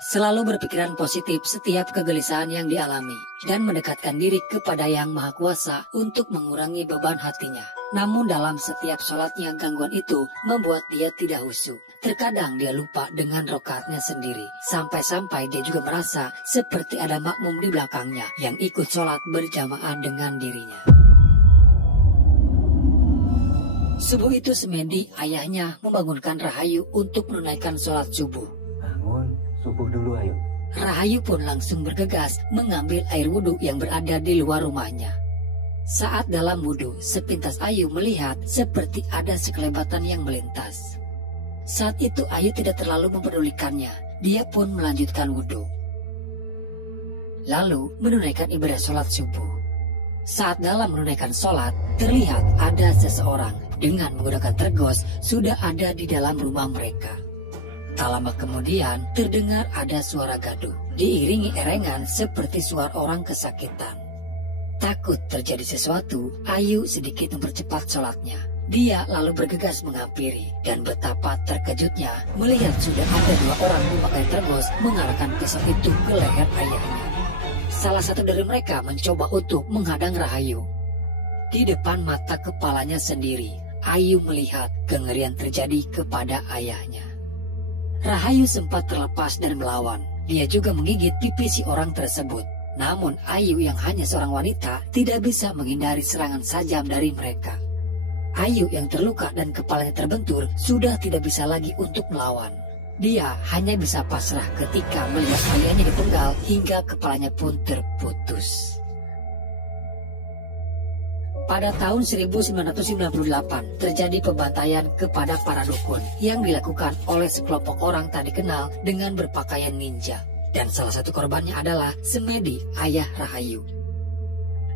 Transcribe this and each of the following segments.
Selalu berpikiran positif setiap kegelisahan yang dialami, dan mendekatkan diri kepada Yang Maha Kuasa untuk mengurangi beban hatinya. Namun dalam setiap sholatnya, gangguan itu membuat dia tidak khusyuk. Terkadang dia lupa dengan rokaatnya sendiri, sampai-sampai dia juga merasa seperti ada makmum di belakangnya yang ikut sholat berjamaah dengan dirinya. Subuh itu Semedi, ayahnya, membangunkan Rahayu untuk menunaikan sholat subuh. Bangun, subuh dulu ayo. Rahayu pun langsung bergegas mengambil air wudhu yang berada di luar rumahnya. Saat dalam wudhu, sepintas Ayu melihat seperti ada sekelebatan yang melintas. Saat itu Ayu tidak terlalu mempedulikannya, dia pun melanjutkan wudhu. Lalu menunaikan ibadah sholat subuh. Saat dalam menunaikan sholat, terlihat ada seseorang dengan menggunakan tergos sudah ada di dalam rumah mereka. Tak lama kemudian terdengar ada suara gaduh, diiringi erengan seperti suara orang kesakitan. Takut terjadi sesuatu, Ayu sedikit mempercepat sholatnya. Dia lalu bergegas menghampiri, dan betapa terkejutnya melihat sudah ada dua orang memakai tergos mengarahkan pisau itu ke leher ayahnya. Salah satu dari mereka mencoba untuk menghadang Rahayu. Di depan mata kepalanya sendiri, Ayu melihat kengerian terjadi kepada ayahnya. Rahayu sempat terlepas dan melawan. Dia juga menggigit pipi si orang tersebut. Namun Ayu yang hanya seorang wanita tidak bisa menghindari serangan sajam dari mereka. Ayu yang terluka dan kepalanya terbentur sudah tidak bisa lagi untuk melawan. Dia hanya bisa pasrah ketika melihat ayahnya dipenggal hingga kepalanya pun terputus. Pada tahun 1998 terjadi pembantaian kepada para dukun yang dilakukan oleh sekelompok orang tak dikenal dengan berpakaian ninja. Dan salah satu korbannya adalah Semedi, ayah Rahayu.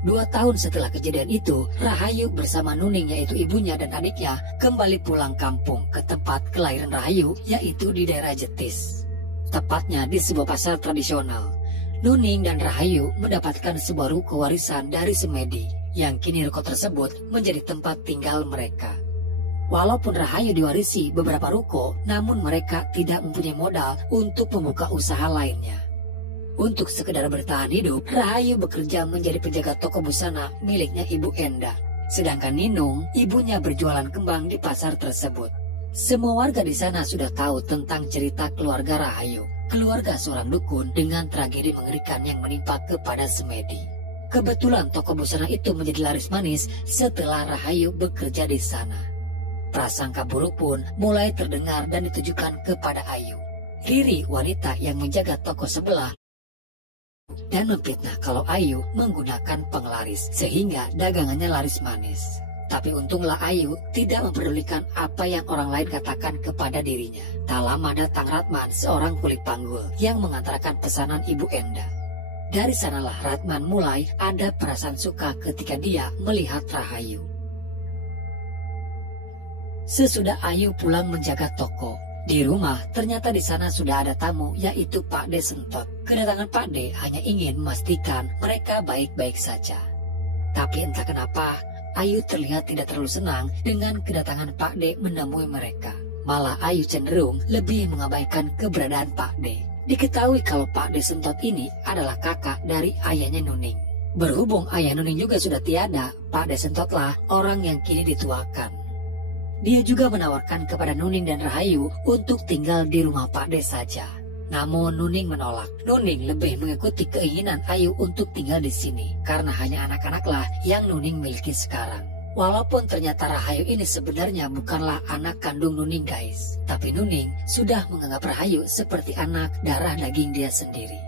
2 tahun setelah kejadian itu, Rahayu bersama Nuning yaitu ibunya dan adiknya kembali pulang kampung ke tempat kelahiran Rahayu yaitu di daerah Jetis. Tepatnya di sebuah pasar tradisional. Nuning dan Rahayu mendapatkan sebuah ruko warisan dari Semedi, yang kini ruko tersebut menjadi tempat tinggal mereka. Walaupun Rahayu diwarisi beberapa ruko, namun mereka tidak mempunyai modal untuk membuka usaha lainnya. Untuk sekedar bertahan hidup, Rahayu bekerja menjadi penjaga toko busana miliknya Ibu Enda. Sedangkan Ninung, ibunya berjualan kembang di pasar tersebut. Semua warga di sana sudah tahu tentang cerita keluarga Rahayu, keluarga seorang dukun dengan tragedi mengerikan yang menimpa kepada Semedi. Kebetulan toko busana itu menjadi laris manis setelah Rahayu bekerja di sana. Prasangka buruk pun mulai terdengar dan ditujukan kepada Ayu. Riri, wanita yang menjaga toko sebelah, dan memfitnah kalau Ayu menggunakan penglaris sehingga dagangannya laris manis. Tapi untunglah Ayu tidak mempedulikan apa yang orang lain katakan kepada dirinya. Tak lama datang Ratman, seorang kulit panggul yang mengantarkan pesanan Ibu Enda. Dari sanalah Ratman mulai ada perasaan suka ketika dia melihat Rahayu. Sesudah Ayu pulang menjaga toko, di rumah ternyata di sana sudah ada tamu yaitu Pak De Sentot. Kedatangan Pak De hanya ingin memastikan mereka baik-baik saja. Tapi entah kenapa Ayu terlihat tidak terlalu senang dengan kedatangan Pak De menemui mereka. Malah Ayu cenderung lebih mengabaikan keberadaan Pak De. Diketahui kalau Pak De Sentot ini adalah kakak dari ayahnya Nuning. Berhubung ayah Nuning juga sudah tiada, Pak De Sentotlah orang yang kini dituakan. Dia juga menawarkan kepada Nuning dan Rahayu untuk tinggal di rumah Pak De saja. Namun Nuning menolak. Nuning lebih mengikuti keinginan Ayu untuk tinggal di sini karena hanya anak-anaklah yang Nuning miliki sekarang. Walaupun ternyata Rahayu ini sebenarnya bukanlah anak kandung Nuning guys, tapi Nuning sudah menganggap Rahayu seperti anak darah daging dia sendiri.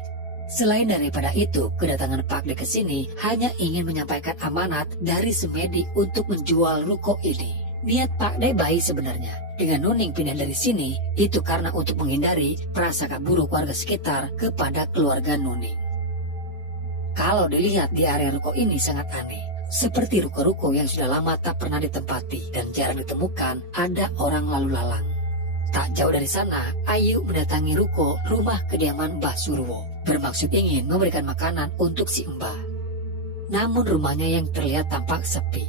Selain daripada itu, kedatangan Pak De ke sini hanya ingin menyampaikan amanat dari Semedi untuk menjual ruko ini. Niat Pak De baik sebenarnya. Dengan Nuning pindah dari sini, itu karena untuk menghindari prasangka buruk warga sekitar kepada keluarga Nuning. Kalau dilihat di area ruko ini sangat aneh. Seperti ruko-ruko yang sudah lama tak pernah ditempati dan jarang ditemukan ada orang lalu lalang. Tak jauh dari sana, Ayu mendatangi ruko rumah kediaman Mbah Surwo, bermaksud ingin memberikan makanan untuk si Mbah. Namun rumahnya yang terlihat tampak sepi.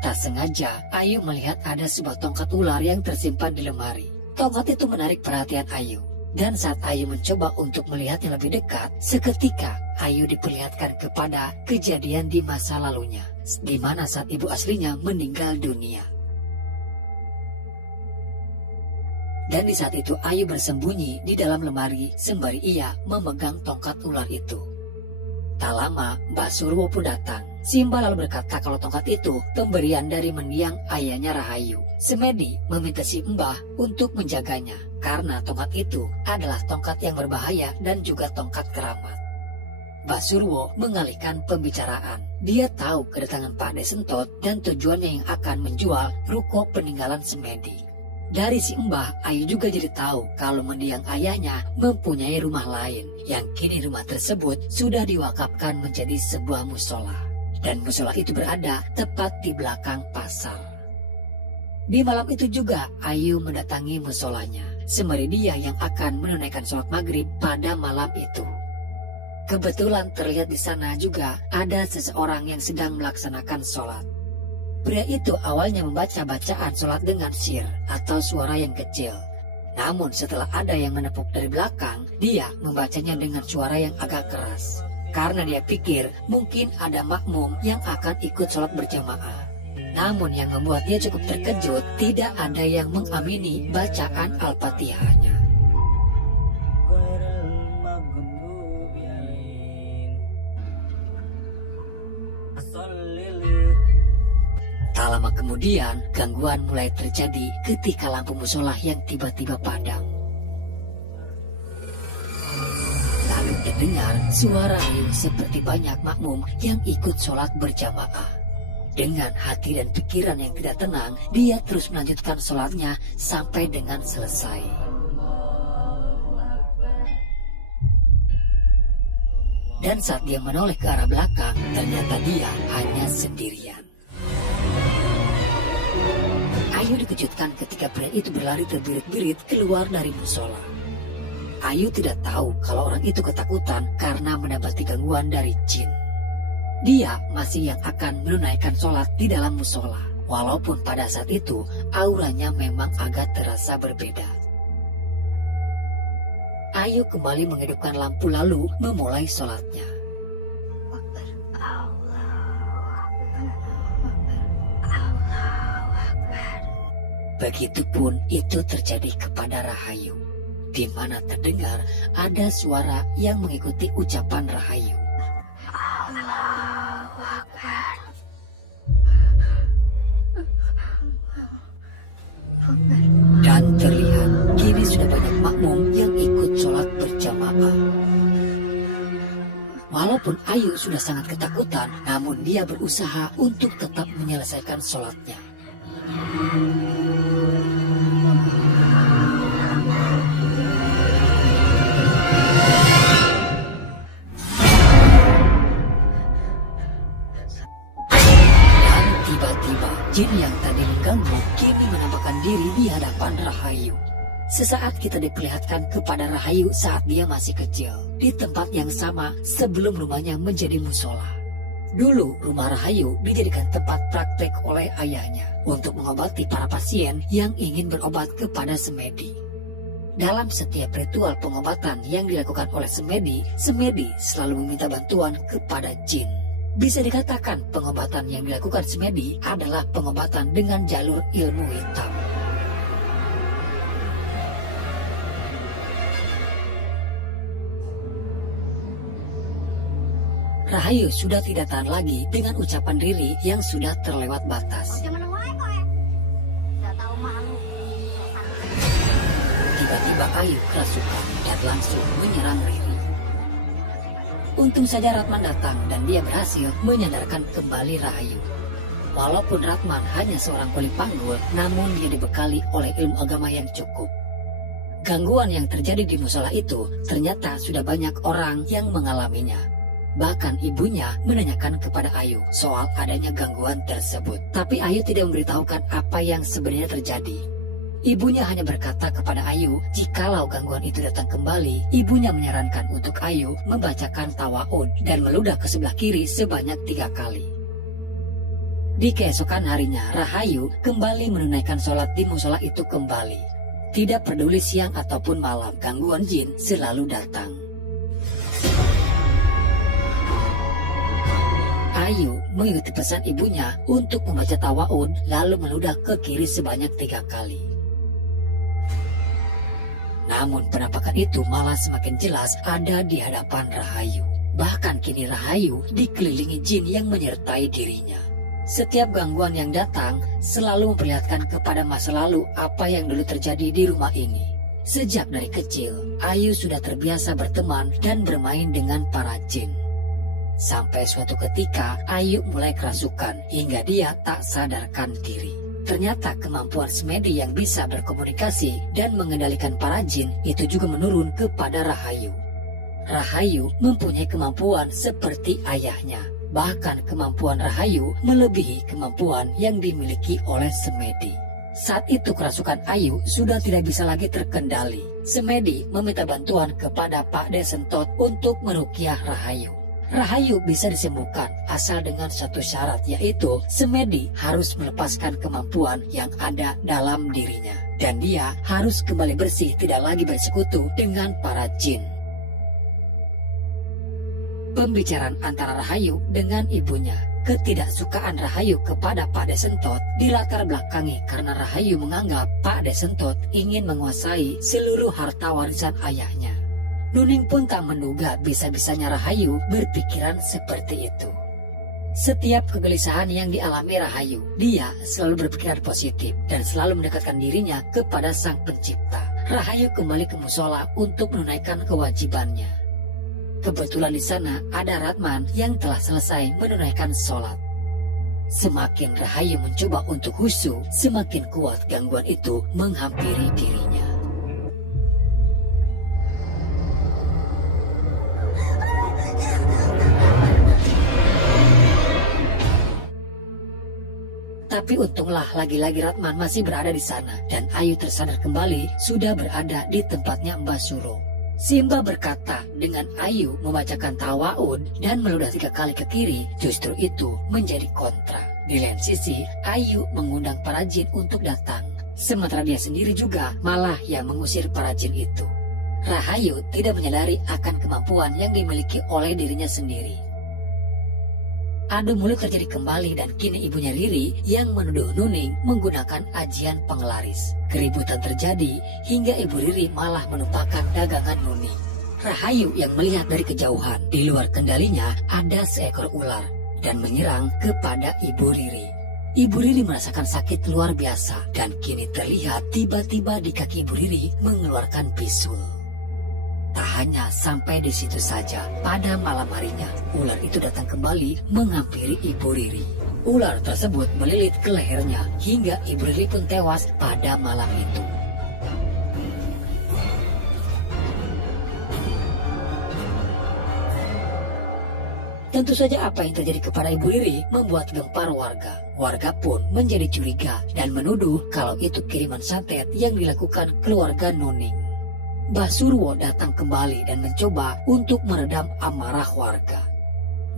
Tak sengaja, Ayu melihat ada sebuah tongkat ular yang tersimpan di lemari. Tongkat itu menarik perhatian Ayu. Dan saat Ayu mencoba untuk melihatnya lebih dekat, seketika Ayu diperlihatkan kepada kejadian di masa lalunya, di mana saat ibu aslinya meninggal dunia. Dan di saat itu Ayu bersembunyi di dalam lemari sembari ia memegang tongkat ular itu. Tak lama Mbak Surwo pun datang. Simba lalu berkata kalau tongkat itu pemberian dari mendiang ayahnya Rahayu. Semedi meminta si Mbah untuk menjaganya karena tongkat itu adalah tongkat yang berbahaya dan juga tongkat keramat. Mbak Surwo mengalihkan pembicaraan. Dia tahu kedatangan Pak Desentot dan tujuannya yang akan menjual ruko peninggalan Semedi. Dari si Mbah, Ayu juga jadi tahu kalau mendiang ayahnya mempunyai rumah lain yang kini rumah tersebut sudah diwakafkan menjadi sebuah musola. Dan musola itu berada tepat di belakang pasar. Di malam itu juga Ayu mendatangi musolanya, sembari dia yang akan menunaikan sholat maghrib pada malam itu. Kebetulan terlihat di sana juga ada seseorang yang sedang melaksanakan sholat. Pria itu awalnya membaca bacaan sholat dengan syir atau suara yang kecil. Namun setelah ada yang menepuk dari belakang, dia membacanya dengan suara yang agak keras. Karena dia pikir mungkin ada makmum yang akan ikut sholat berjamaah. Namun yang membuat dia cukup terkejut, tidak ada yang mengamini bacaan Al-Fatihahnya. Tak lama kemudian, gangguan mulai terjadi ketika lampu musola yang tiba-tiba padam. Lalu terdengar suara Ayu seperti banyak makmum yang ikut sholat berjamaah. Dengan hati dan pikiran yang tidak tenang, dia terus melanjutkan sholatnya sampai dengan selesai. Dan saat dia menoleh ke arah belakang, ternyata dia hanya sendirian. Ayu dikejutkan ketika pria itu berlari terbirit-birit keluar dari musola. Ayu tidak tahu kalau orang itu ketakutan karena mendapati gangguan dari jin. Dia masih yang akan menunaikan sholat di dalam musola, walaupun pada saat itu auranya memang agak terasa berbeda. Ayu kembali menghidupkan lampu lalu memulai sholatnya. Begitupun itu terjadi kepada Rahayu, di mana terdengar ada suara yang mengikuti ucapan Rahayu. Allahu Akbar. Dan terlihat kini sudah banyak makmum yang ikut sholat berjamaah. Walaupun Ayu sudah sangat ketakutan, namun dia berusaha untuk tetap menyelesaikan sholatnya. Jin yang tadi mengganggu kini menampakkan diri di hadapan Rahayu. Sesaat kita diperlihatkan kepada Rahayu saat dia masih kecil, di tempat yang sama sebelum rumahnya menjadi musola. Dulu rumah Rahayu dijadikan tempat praktek oleh ayahnya untuk mengobati para pasien yang ingin berobat kepada Semedi. Dalam setiap ritual pengobatan yang dilakukan oleh Semedi, Semedi selalu meminta bantuan kepada jin. Bisa dikatakan pengobatan yang dilakukan Semedi adalah pengobatan dengan jalur ilmu hitam. Rahayu sudah tidak tahan lagi dengan ucapan Riri yang sudah terlewat batas. Tiba-tiba Ayu kerasukan dan langsung menyerang Riri. Untung saja Ratman datang dan dia berhasil menyadarkan kembali Rahayu. Walaupun Ratman hanya seorang kuli panggul, namun dia dibekali oleh ilmu agama yang cukup. Gangguan yang terjadi di musola itu ternyata sudah banyak orang yang mengalaminya. Bahkan ibunya menanyakan kepada Ayu soal adanya gangguan tersebut. Tapi Ayu tidak memberitahukan apa yang sebenarnya terjadi. Ibunya hanya berkata kepada Ayu, jikalau gangguan itu datang kembali, ibunya menyarankan untuk Ayu membacakan tawaun dan meludah ke sebelah kiri sebanyak 3 kali. Di keesokan harinya, Rahayu kembali menunaikan sholat di musola itu kembali. Tidak peduli siang ataupun malam, gangguan jin selalu datang. Ayu mengikuti pesan ibunya untuk membaca tawaun lalu meludah ke kiri sebanyak 3 kali. Namun penampakan itu malah semakin jelas ada di hadapan Rahayu. Bahkan kini Rahayu dikelilingi jin yang menyertai dirinya. Setiap gangguan yang datang selalu memperlihatkan kepada masa lalu apa yang dulu terjadi di rumah ini. Sejak dari kecil, Ayu sudah terbiasa berteman dan bermain dengan para jin. Sampai suatu ketika, Ayu mulai kerasukan hingga dia tak sadarkan diri. Ternyata kemampuan semedi yang bisa berkomunikasi dan mengendalikan para jin itu juga menurun kepada Rahayu. Rahayu mempunyai kemampuan seperti ayahnya. Bahkan kemampuan Rahayu melebihi kemampuan yang dimiliki oleh semedi. Saat itu kerasukan Ayu sudah tidak bisa lagi terkendali. Semedi meminta bantuan kepada Pak Desentot untuk meruqyah Rahayu. Rahayu bisa disembuhkan asal dengan satu syarat, yaitu semedi harus melepaskan kemampuan yang ada dalam dirinya. Dan dia harus kembali bersih, tidak lagi bersekutu dengan para jin. Pembicaraan antara Rahayu dengan ibunya. Ketidaksukaan Rahayu kepada Pak Desentot dilatar belakangi karena Rahayu menganggap Pak Desentot ingin menguasai seluruh harta warisan ayahnya. Nuning pun tak menduga bisa-bisanya Rahayu berpikiran seperti itu. Setiap kegelisahan yang dialami Rahayu, dia selalu berpikiran positif dan selalu mendekatkan dirinya kepada Sang Pencipta. Rahayu kembali ke musola untuk menunaikan kewajibannya. Kebetulan di sana ada Ratman yang telah selesai menunaikan sholat. Semakin Rahayu mencoba untuk khusyuk, semakin kuat gangguan itu menghampiri dirinya. Tapi untunglah lagi-lagi Ratman masih berada di sana dan Ayu tersadar kembali sudah berada di tempatnya Mbah Suro. Simba berkata dengan Ayu membacakan tawaun dan meludah 3 kali ke kiri, justru itu menjadi kontra. Di lain sisi, Ayu mengundang para jin untuk datang. Sementara dia sendiri juga malah yang mengusir para jin itu. Rahayu tidak menyadari akan kemampuan yang dimiliki oleh dirinya sendiri. Adu mulut terjadi kembali dan kini ibunya Riri yang menuduh Nuning menggunakan ajian penglaris. Keributan terjadi hingga ibu Riri malah menumpahkan dagangan Nuning. Rahayu yang melihat dari kejauhan di luar kendalinya ada seekor ular dan menyerang kepada ibu Riri. Ibu Riri merasakan sakit luar biasa dan kini terlihat tiba-tiba di kaki ibu Riri mengeluarkan bisul. Tak hanya sampai di situ saja, pada malam harinya, ular itu datang kembali menghampiri Ibu Riri. Ular tersebut melilit ke lehernya hingga Ibu Riri pun tewas pada malam itu. Tentu saja apa yang terjadi kepada Ibu Riri membuat gempar warga. Warga pun menjadi curiga dan menuduh kalau itu kiriman santet yang dilakukan keluarga Nuning. Mbah Surwo datang kembali dan mencoba untuk meredam amarah warga.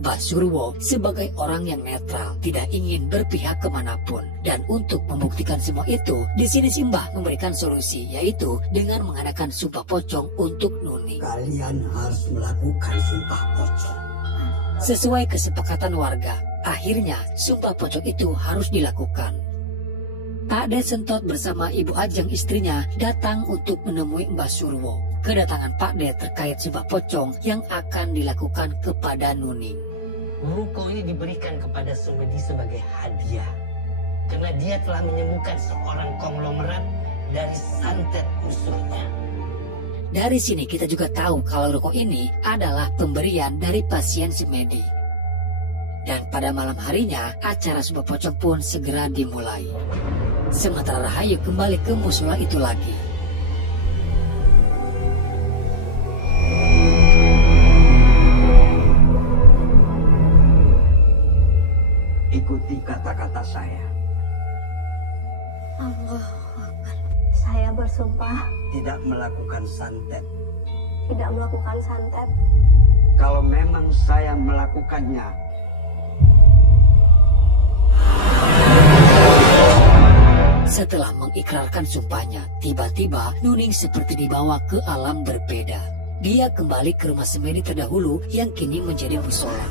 Mbah Surwo sebagai orang yang netral tidak ingin berpihak kemanapun, dan untuk membuktikan semua itu, di sini Simbah memberikan solusi, yaitu dengan mengadakan sumpah pocong untuk Nuning. Kalian harus melakukan sumpah pocong. Sesuai kesepakatan warga, akhirnya sumpah pocong itu harus dilakukan. Pak Desentot bersama Ibu Ajeng istrinya datang untuk menemui Mbah Surwo. Kedatangan Pak De terkait sumpah pocong yang akan dilakukan kepada Nuning. Ruko ini diberikan kepada semedi sebagai hadiah karena dia telah menyembuhkan seorang konglomerat dari santet musuhnya. Dari sini kita juga tahu kalau ruko ini adalah pemberian dari pasien semedi. Dan pada malam harinya, acara sumpah pocong pun segera dimulai. Sementara Rahayu kembali ke musola itu lagi. Ikuti kata-kata saya. Allah, saya bersumpah Tidak melakukan santet. tidak melakukan santet. Kalau memang saya melakukannya, Setelah mengikrarkan sumpahnya, tiba-tiba Nuning seperti dibawa ke alam berbeda. Dia kembali ke rumah semedi terdahulu yang kini menjadi musola.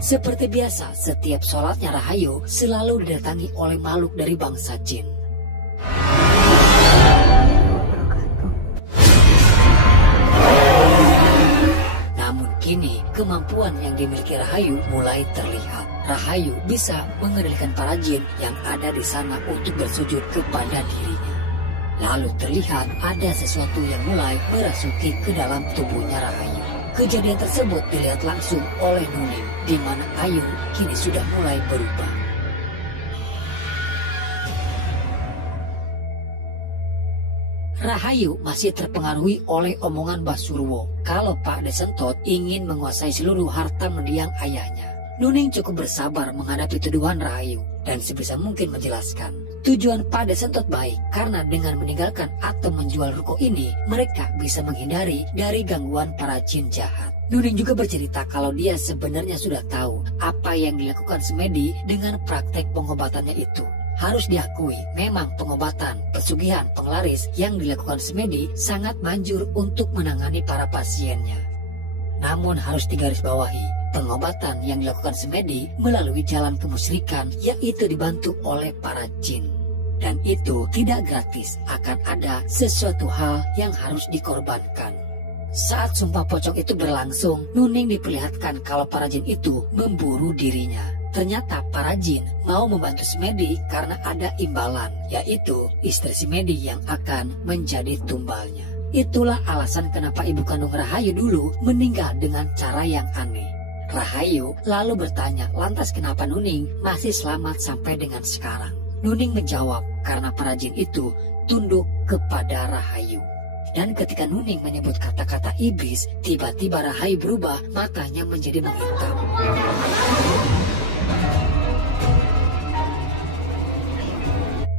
Seperti biasa, setiap sholatnya Rahayu selalu didatangi oleh makhluk dari bangsa jin. Namun kini, kemampuan yang dimiliki Rahayu mulai terlihat. Rahayu bisa mengendalikan para jin yang ada di sana untuk bersujud kepada dirinya. Lalu terlihat ada sesuatu yang mulai merasuki ke dalam tubuhnya Rahayu. Kejadian tersebut dilihat langsung oleh Nuning, di mana Ayu kini sudah mulai berubah. Rahayu masih terpengaruhi oleh omongan Mbah Surwo kalau Pak Desentot ingin menguasai seluruh harta mendiang ayahnya. Nuning cukup bersabar menghadapi tuduhan Rahayu dan sebisa mungkin menjelaskan. Tujuan Pak Desentot baik karena dengan meninggalkan atau menjual ruko ini, mereka bisa menghindari dari gangguan para jin jahat. Nuning juga bercerita kalau dia sebenarnya sudah tahu apa yang dilakukan Semedi dengan praktek pengobatannya itu. Harus diakui, memang pengobatan, pesugihan, penglaris yang dilakukan Semedi sangat manjur untuk menangani para pasiennya. Namun harus digarisbawahi, pengobatan yang dilakukan Semedi melalui jalan kemusyrikan, yaitu dibantu oleh para jin. Dan itu tidak gratis, akan ada sesuatu hal yang harus dikorbankan. Saat sumpah pocong itu berlangsung, Nuning diperlihatkan kalau para jin itu memburu dirinya. Ternyata para jin mau membantu Semedi karena ada imbalan, yaitu istri Semedi yang akan menjadi tumbalnya. Itulah alasan kenapa ibu kandung Rahayu dulu meninggal dengan cara yang aneh. Rahayu lalu bertanya, lantas kenapa Nuning masih selamat sampai dengan sekarang? Nuning menjawab, karena para jin itu tunduk kepada Rahayu. Dan ketika Nuning menyebut kata-kata iblis, tiba-tiba Rahayu berubah, matanya menjadi menghitam.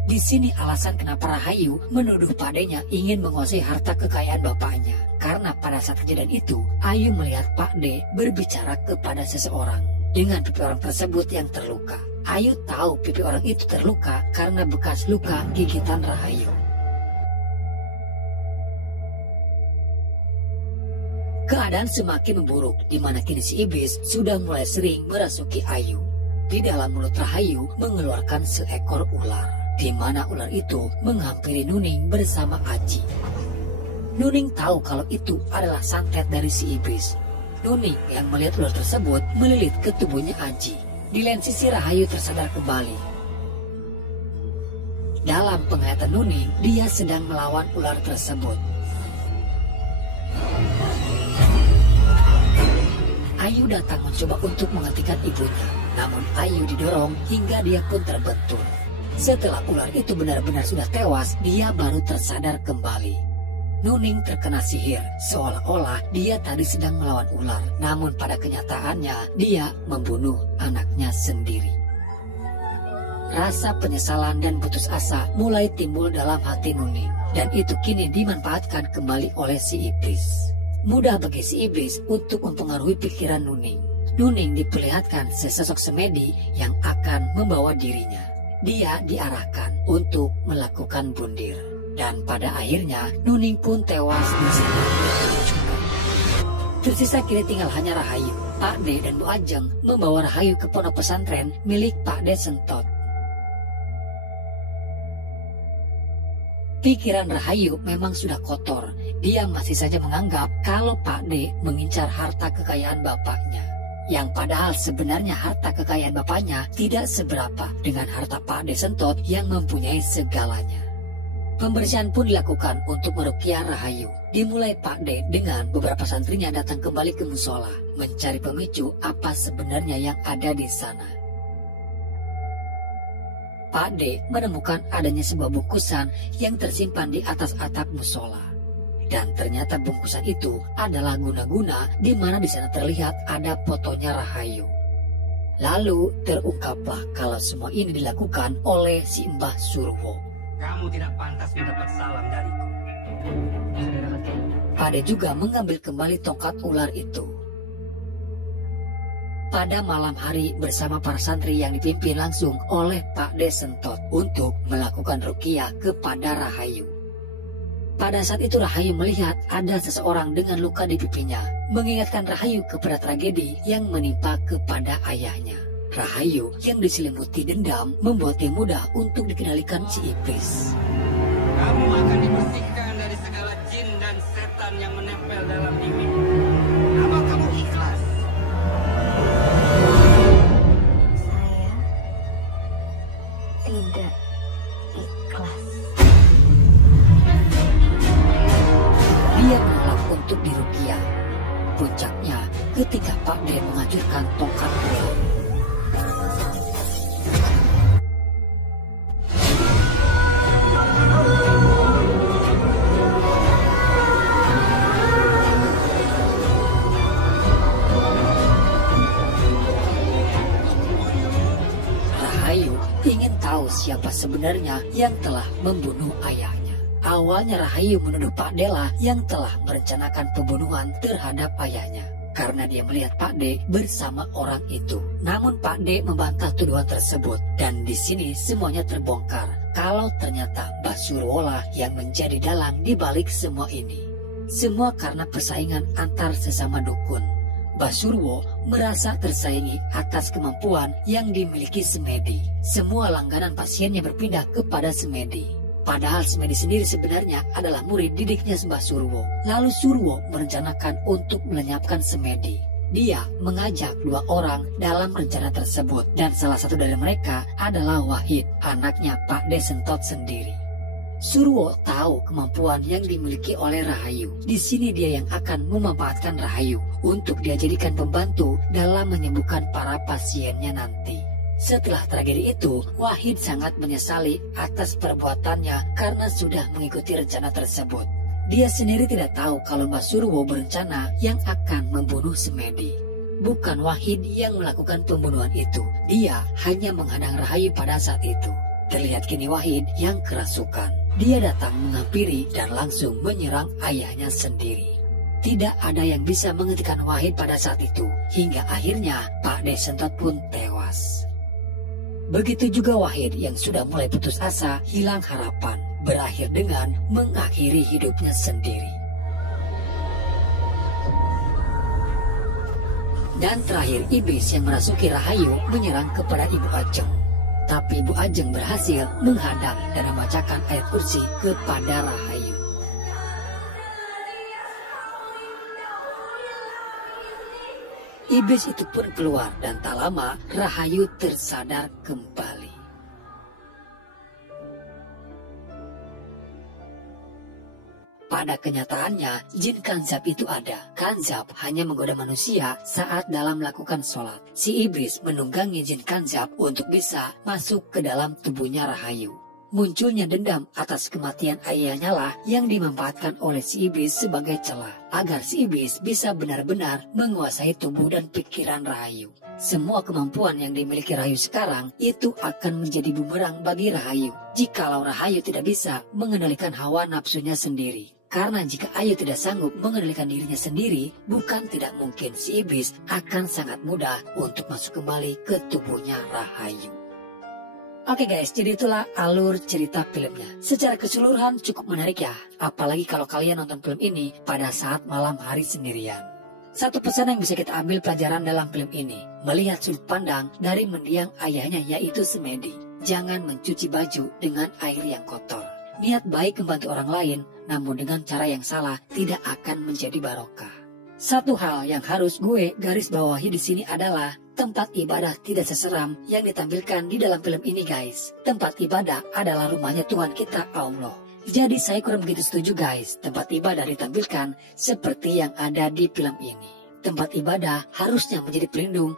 Di sini alasan kenapa Rahayu menuduh Pakdenya ingin menguasai harta kekayaan bapaknya. Karena pada saat kejadian itu, Ayu melihat Pakde berbicara kepada seseorang. Dengan pipi orang tersebut yang terluka. Ayu tahu pipi orang itu terluka karena bekas luka gigitan Rahayu. Keadaan semakin memburuk, di mana kini si iblis sudah mulai sering merasuki Ayu. Di dalam mulut Rahayu mengeluarkan seekor ular, di mana ular itu menghampiri Nuning bersama Aji. Nuning tahu kalau itu adalah santet dari si iblis. Nuning yang melihat ular tersebut melilit ke tubuhnya Aji. Di lain sisi Rahayu tersadar kembali. Dalam penglihatan Nuning, dia sedang melawan ular tersebut. Ayu datang mencoba untuk menghentikan ibunya, namun Ayu didorong hingga dia pun terbentur. Setelah ular itu benar-benar sudah tewas, dia baru tersadar kembali. Nuning terkena sihir, seolah-olah dia tadi sedang melawan ular. Namun pada kenyataannya, dia membunuh anaknya sendiri. Rasa penyesalan dan putus asa mulai timbul dalam hati Nuning. Dan itu kini dimanfaatkan kembali oleh si iblis. Mudah bagi si iblis untuk mempengaruhi pikiran Nuning. Nuning diperlihatkan sesosok Semedi yang akan membawa dirinya. Dia diarahkan untuk melakukan bundir. Dan pada akhirnya Nuning pun tewas di sana. Tersisa kini tinggal hanya Rahayu. Pakde dan Bu Ajeng membawa Rahayu ke pondok pesantren milik Pak Desentot. Pikiran Rahayu memang sudah kotor. Dia masih saja menganggap kalau Pakde mengincar harta kekayaan bapaknya. Yang padahal sebenarnya harta kekayaan bapaknya tidak seberapa dengan harta Pak Desentot yang mempunyai segalanya. Pembersihan pun dilakukan untuk meruqyah Rahayu. Dimulai Pakde dengan beberapa santrinya datang kembali ke musola, mencari pemicu apa sebenarnya yang ada di sana. Pakde menemukan adanya sebuah bungkusan yang tersimpan di atas atap musola. Dan ternyata bungkusan itu adalah guna-guna, di mana di sana terlihat ada fotonya Rahayu. Lalu terungkaplah kalau semua ini dilakukan oleh si Mbah Surwo. Kamu tidak pantas mendapat salam dariku. Pakde juga mengambil kembali tongkat ular itu. pada malam hari bersama para santri yang dipimpin langsung oleh Pak De Sentot untuk melakukan ruqyah kepada Rahayu. Pada saat itu Rahayu melihat ada seseorang dengan luka di pipinya, mengingatkan Rahayu kepada tragedi yang menimpa kepada ayahnya. Rahayu yang diselimuti dendam membuat dia mudah untuk dikendalikan si iblis. Kamu akan dibersihkan dari segala jin dan setan yang menempel dalam dirimu. Apa kamu ikhlas? Saya tidak ikhlas. Dia menolak untuk diruqyah. Puncaknya ketika Pak De menghancurkan tongkat bola. Rahayu ingin tahu siapa sebenarnya yang telah membunuh ayahnya. Awalnya Rahayu menuduh Pak De lah yang telah merencanakan pembunuhan terhadap ayahnya, karena dia melihat Pak De bersama orang itu. Namun Pak De membantah tuduhan tersebut, dan di sini semuanya terbongkar kalau ternyata Mbah Surwo lah yang menjadi dalang di balik semua ini. Semua karena persaingan antar sesama dukun. Mbah Surwo merasa tersaingi atas kemampuan yang dimiliki Semedi. Semua langganan pasiennya berpindah kepada Semedi. Padahal Semedi sendiri sebenarnya adalah murid didiknya Mbah Surwo. Lalu Surwo merencanakan untuk melenyapkan Semedi. Dia mengajak 2 orang dalam rencana tersebut, dan salah satu dari mereka adalah Wahid, anaknya Pak De Sentot sendiri. Surwo tahu kemampuan yang dimiliki oleh Rahayu. Di sini dia yang akan memanfaatkan Rahayu untuk dia jadikan pembantu dalam menyembuhkan para pasiennya nanti. Setelah tragedi itu, Wahid sangat menyesali atas perbuatannya karena sudah mengikuti rencana tersebut. Dia sendiri tidak tahu kalau Mbah Surwo berencana yang akan membunuh Semedi. Bukan Wahid yang melakukan pembunuhan itu, dia hanya menghadang Rahayu pada saat itu. Terlihat kini Wahid yang kerasukan. Dia datang menghampiri dan langsung menyerang ayahnya sendiri. Tidak ada yang bisa menghentikan Wahid pada saat itu, hingga akhirnya Pak De Sentot pun tewas. Begitu juga Wahid yang sudah mulai putus asa, hilang harapan, berakhir dengan mengakhiri hidupnya sendiri. Dan terakhir iblis yang merasuki Rahayu menyerang kepada Ibu Ajeng. Tapi Ibu Ajeng berhasil menghadang dan membacakan ayat kursi kepada Rahayu. Iblis itu pun keluar dan tak lama Rahayu tersadar kembali. Pada kenyataannya, jin Kanzab itu ada. Kanzab hanya menggoda manusia saat dalam melakukan sholat. Si iblis menunggangi jin Kanzab untuk bisa masuk ke dalam tubuhnya Rahayu. Munculnya dendam atas kematian ayahnya lah yang dimanfaatkan oleh si iblis sebagai celah agar si iblis bisa benar-benar menguasai tubuh dan pikiran Rahayu. Semua kemampuan yang dimiliki Rahayu sekarang itu akan menjadi bumerang bagi Rahayu jikalau Rahayu tidak bisa mengendalikan hawa nafsunya sendiri. Karena jika Ayu tidak sanggup mengendalikan dirinya sendiri, bukan tidak mungkin si iblis akan sangat mudah untuk masuk kembali ke tubuhnya Rahayu. Oke guys, jadi itulah alur cerita filmnya. Secara keseluruhan cukup menarik ya. Apalagi kalau kalian nonton film ini pada saat malam hari sendirian. Satu pesan yang bisa kita ambil pelajaran dalam film ini, melihat sudut pandang dari mendiang ayahnya yaitu Semedi. Jangan mencuci baju dengan air yang kotor. Niat baik membantu orang lain, namun dengan cara yang salah tidak akan menjadi barokah. Satu hal yang harus gue garis bawahi di sini adalah tempat ibadah tidak seseram yang ditampilkan di dalam film ini guys. Tempat ibadah adalah rumahnya Tuhan kita Allah. Jadi saya kurang begitu setuju guys, tempat ibadah ditampilkan seperti yang ada di film ini. Tempat ibadah harusnya menjadi pelindung